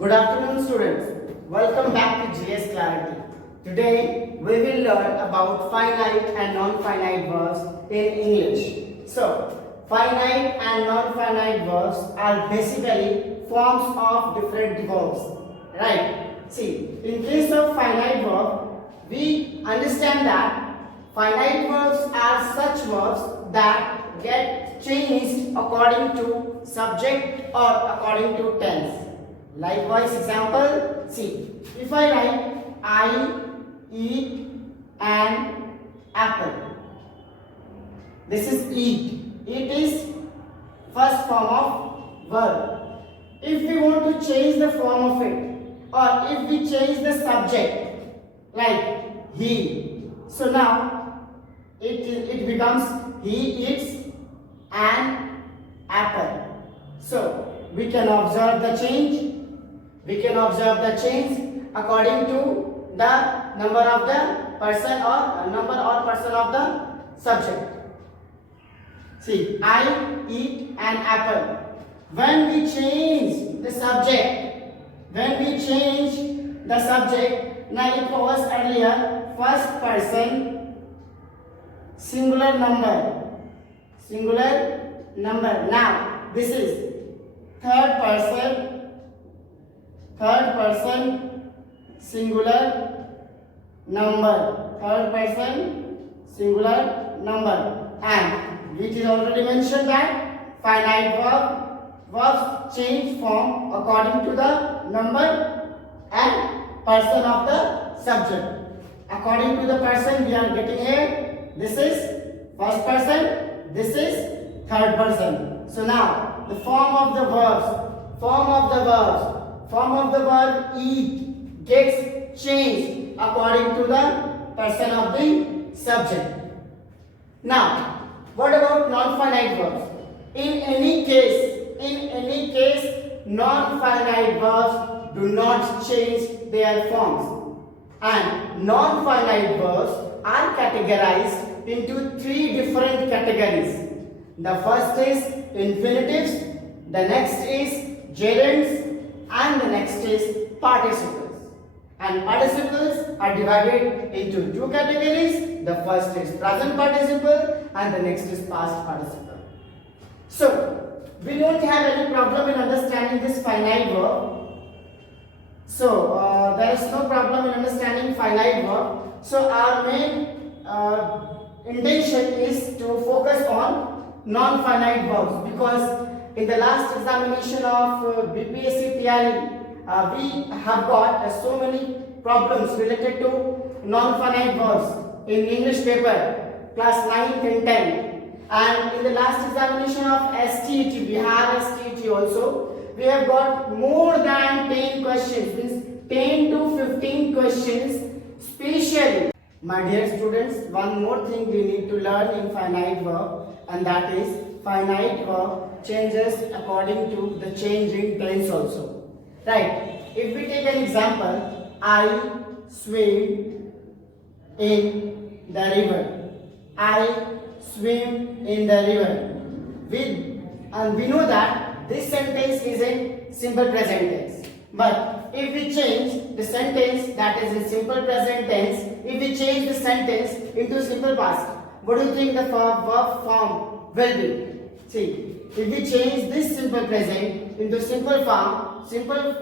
Good afternoon, students. Welcome back to GS Clarity. Today we will learn about finite and non-finite verbs in English. So, finite and non-finite verbs are basically forms of different verbs, right? See, in case of finite verb, we understand that finite verbs are such verbs that get changed according to subject or according to tense. Likewise, example, see, if I write I eat an apple, this is eat. It is first form of verb. If we want to change the form of it, or if we change the subject, like he, so now it becomes he eats an apple. So we can observe the change. We can observe the change according to the number of the person or number or person of the subject. See, I eat an apple. When we change the subject, now it was earlier first person singular number. Now this is third person singular number, and which is already mentioned that finite verbs change form according to the number and person of the subject. According to the person we are getting here, this is first person, this is third person. So now the form of the verb eat gets changed according to the person of the subject. Now, what about non-finite verbs? In any case, non-finite verbs do not change their forms. And non-finite verbs are categorized into three different categories. The first is infinitives, the next is gerunds, and the next is participles. And participles are divided into two categories. The first is present participle and the next is past participle. So, we don't have any problem in understanding this finite verb. So, there is no problem in understanding finite verb. So, our main intention is to focus on non-finite verbs, because in the last examination of BPSC TRE, we have got so many problems related to non-finite verbs in English paper, class 9th and 10th. And in the last examination of STET, we have STET also. We have got more than 10 questions, means 10 to 15 questions specially. My dear students, one more thing we need to learn in finite verb, and that is finite verb changes according to the changing tense also. Right? If we take an example, I swim in the river. I swim in the river. We know that this sentence is in simple present tense. But if we change the sentence that is in simple present tense, if we change the sentence into simple past, what do you think the verb form will be? See, if we change this simple present into simple form, simple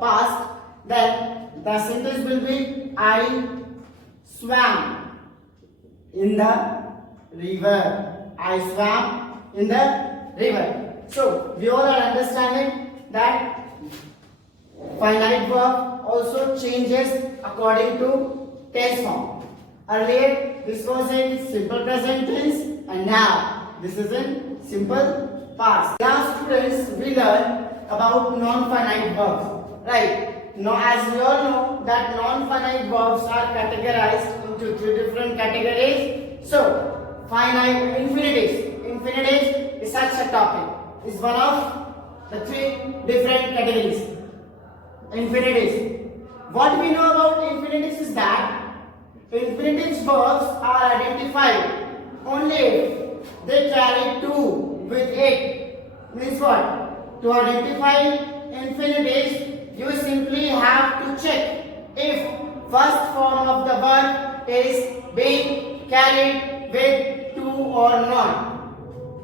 past, then the sentence will be I swam in the river. I swam in the river. So, we all are understanding that finite verb also changes according to tense form. Earlier, this was in simple present tense, and now this is in simple past. Now, students, we learn about non-finite verbs, right? Now, as we all know that non-finite verbs are categorized into three different categories. So, finite infinitives is such a topic. Is one of the three different categories. Infinitives. What we know about infinitives is that infinitives verbs are identified only if they carry to with it. Means what? To identify infinitives, use is being carried with to or not.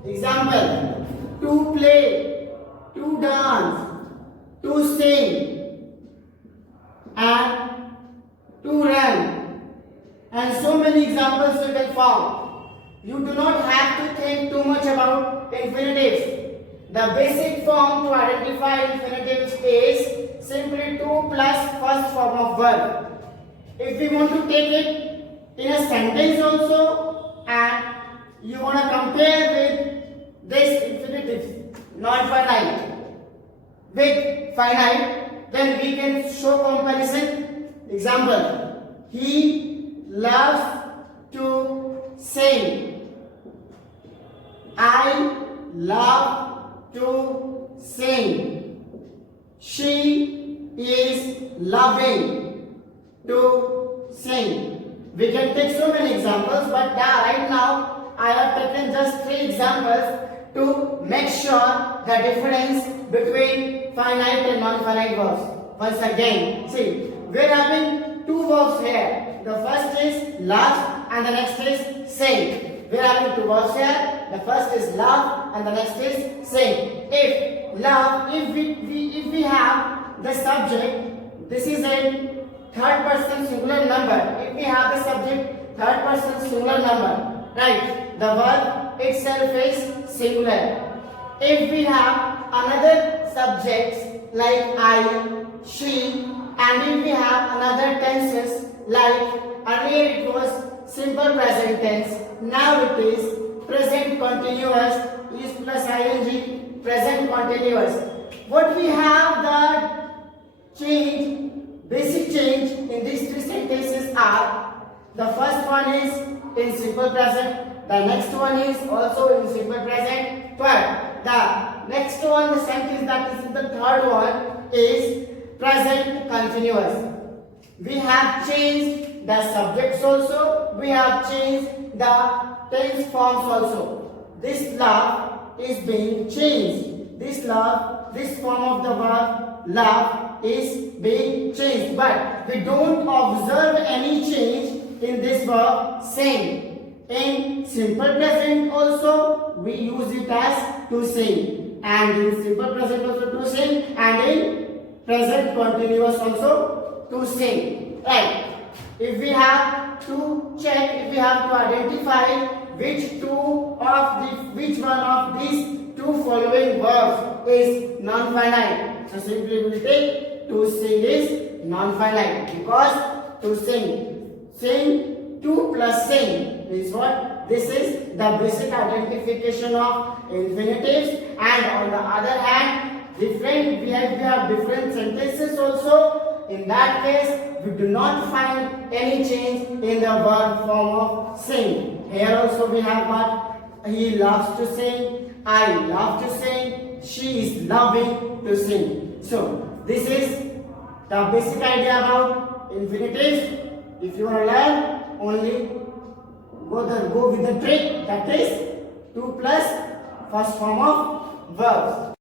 Example: to play, to dance, to sing, and to run, and so many examples you can form. You do not have to think too much about infinitives. The basic form to identify infinitives is simply to plus first form of verb. If we want to take it in a sentence also, and you want to compare with this infinitive non-finite with finite, then we can show comparison. Example: he loves to sing. I love to sing. She is loving to sing. We can take so many examples, but right now I have taken just 3 examples to make sure the difference between finite and non-finite verbs. Once again, see, we are having 2 verbs here. The first is love and the next is sing. We are having 2 verbs here. The first is love and the next is sing. If love, if we have the subject, this is a third person singular number. If we have the subject third person singular number, right, the verb itself is singular. If we have another subjects like I, she, and if we have another tenses like earlier it was simple present tense, now it is present continuous, is plus ing, present continuous. What we have the change, basic change in these 3 sentences are: the first one is in simple present, the next one is also in simple present, but the next one, the sentence that is the third one, is present continuous. We have changed the subjects also, we have changed the tense forms also. This love is being changed. This love, this form of the verb love is being changed, but we don't observe any change in this verb sing. In simple present also we use it as to sing, and in simple present also to sing, and in present continuous also to sing. Right? If we have to check, if we have to identify which one of these 2 following verbs is non-finite, so simply we will take to sing is non-finite, because to sing 2 plus sing is what? This is the basic identification of infinitives. And on the other hand, we have different sentences also. In that case, we do not find any change in the verb form of sing. Here also we have what? He loves to sing, I love to sing, she is loving to sing. So this is the basic idea about infinitives. If you want to learn, only go with the trick, that is 2 plus first form of verbs.